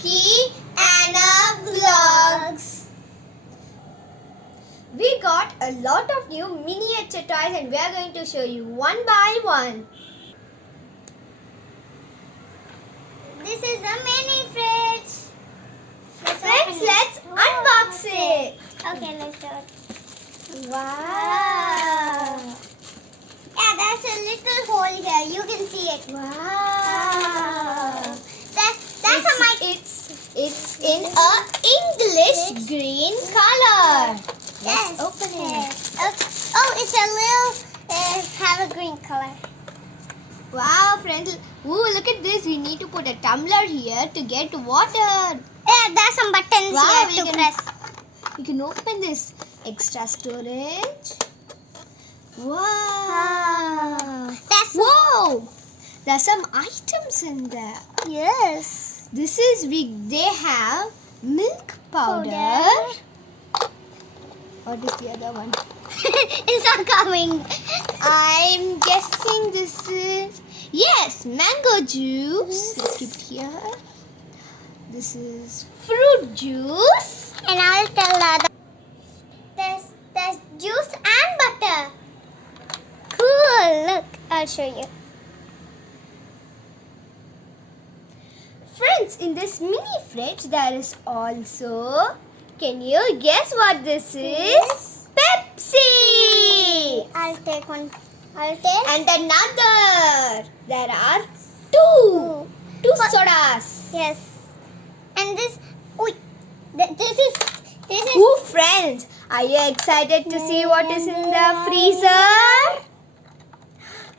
Lucky Anna Vlogs. We got a lot of new miniature toys and we are going to show you one by one. This is a mini fridge. Friends, let's unbox it. Okay, let's do it. Wow. Yeah, there's a little hole here. You can see it. Wow. That's a mic. It's in a English green color. Yes. Let's open it. Okay. Oh, it's a little have a green color. Wow, friends. Ooh, look at this. We need to put a tumbler here to get water. Yeah, there's some buttons Wow, here to press. You can open this. Extra storage. Wow. Whoa. There's some items in there. Yes. This is they have milk powder. What is the other one? It's not coming. I'm guessing this is, yes, mango juice. Let's keep it here. This is fruit juice. And I'll tell the there's juice and butter. Cool. Look, I'll show you. Friends, in this mini fridge there is also, can you guess what this is? Pepsi! I'll take one. I'll take. And another. There are two sodas. Yes. And this. Wait. This is. Ooh, friends, are you excited to see what is in the freezer?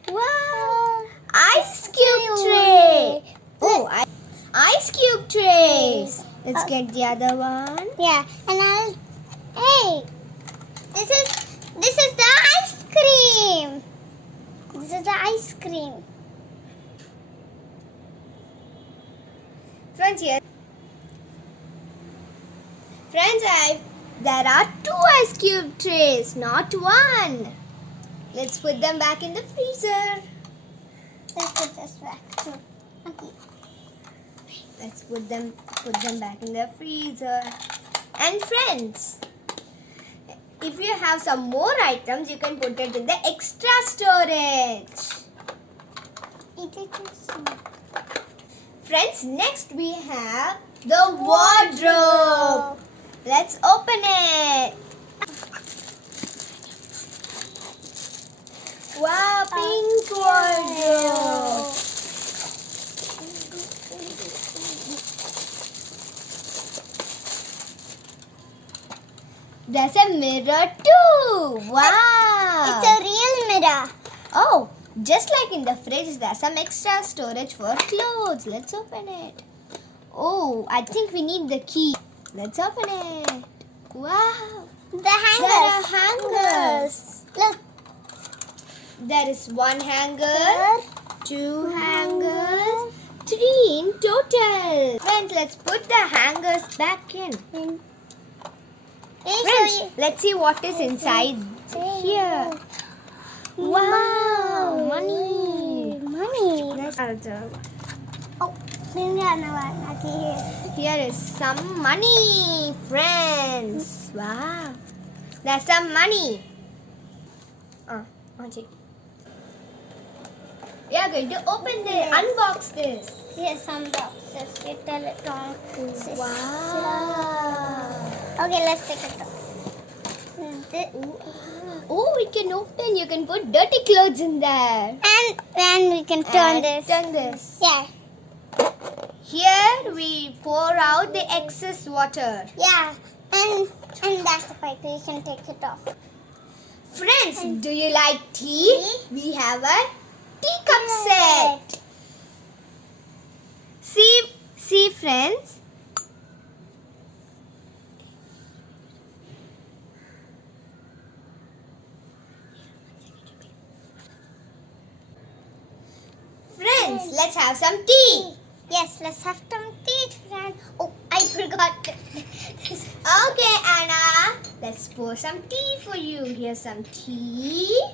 Wow. Ice cube tray. Oh, ice cube trays. Let's get the other one. Yeah. And I'll. Hey. This is the ice cream. This is the ice cream. Friends, here. Friends, there are two ice cube trays, not one. Let's put them back in the freezer. Let's put this back. Okay. Let's put them back in the freezer. And friends, if you have some more items, you can put it in the extra storage. Friends, next we have the wardrobe. Let's open it. Wow, pink wardrobe. There's a mirror too. Wow. It's a real mirror. Oh, just like in the fridge, there's some extra storage for clothes. Let's open it. Oh, I think we need the key. Let's open it. Wow. The hangers. There are hangers. Look. There is one hanger, two hangers, three in total. Friends, let's put the hangers back in. Friends, let's see what is inside here. Wow, money. Let's Oh, here is some money, friends. Wow. There's some money. We are going to open this, unbox this. Here's some boxes. Little electronics. Wow. Okay, let's take it off. Oh, we can open. You can put dirty clothes in there. And then we can turn And this. Turn this. Yeah. Here we pour out the excess water. Yeah. And that's the pipe. You can take it off. Friends, do you like tea? We have a teacup set. See friends. Friends, let's have some tea. Yes, let's have some tea, friend. Oh, I forgot. Okay, Anna. Let's pour some tea for you. Here's some tea.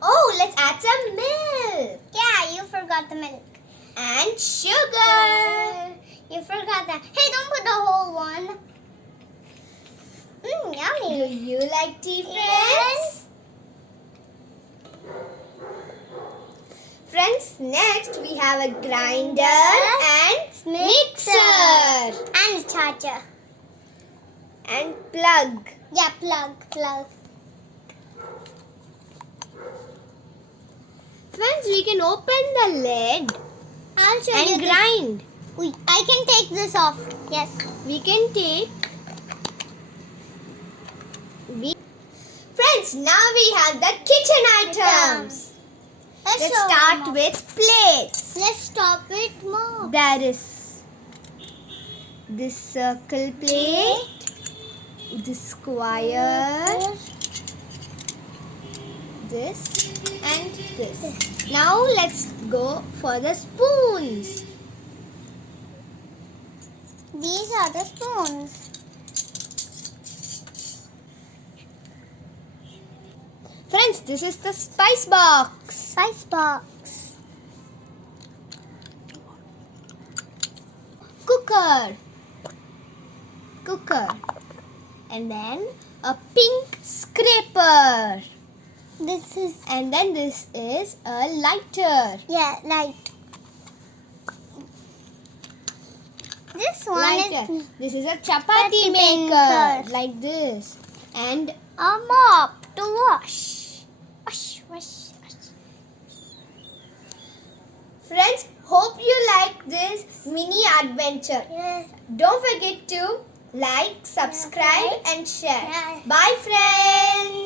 Oh, let's add some milk. Yeah, you forgot the milk. And sugar. You forgot that. Hey, don't put the whole one. Yummy. Do you like tea, friends? Yes. Friends, next we have a grinder and mixer And charger. and plug. Yeah, plug. Friends, we can open the lid I'll show you and this. grind. I can take this off. Yes. We can take. Friends, now we have the kitchen items. Let's show start them with plates. Let's stop with more. There is this circle plate, this square, this and this. Now let's go for the spoons. These are the spoons. Friends, this is the spice box. Spice box. Cooker. And then a pink scraper. This is And then this is a lighter. light. This one Lighter. is This is a chapati Chapati maker. maker. Like this. And a mop to wash. Wash. friends, hope you like this mini adventure. Yes. Don't forget to like, subscribe and share. Yeah. Bye friends.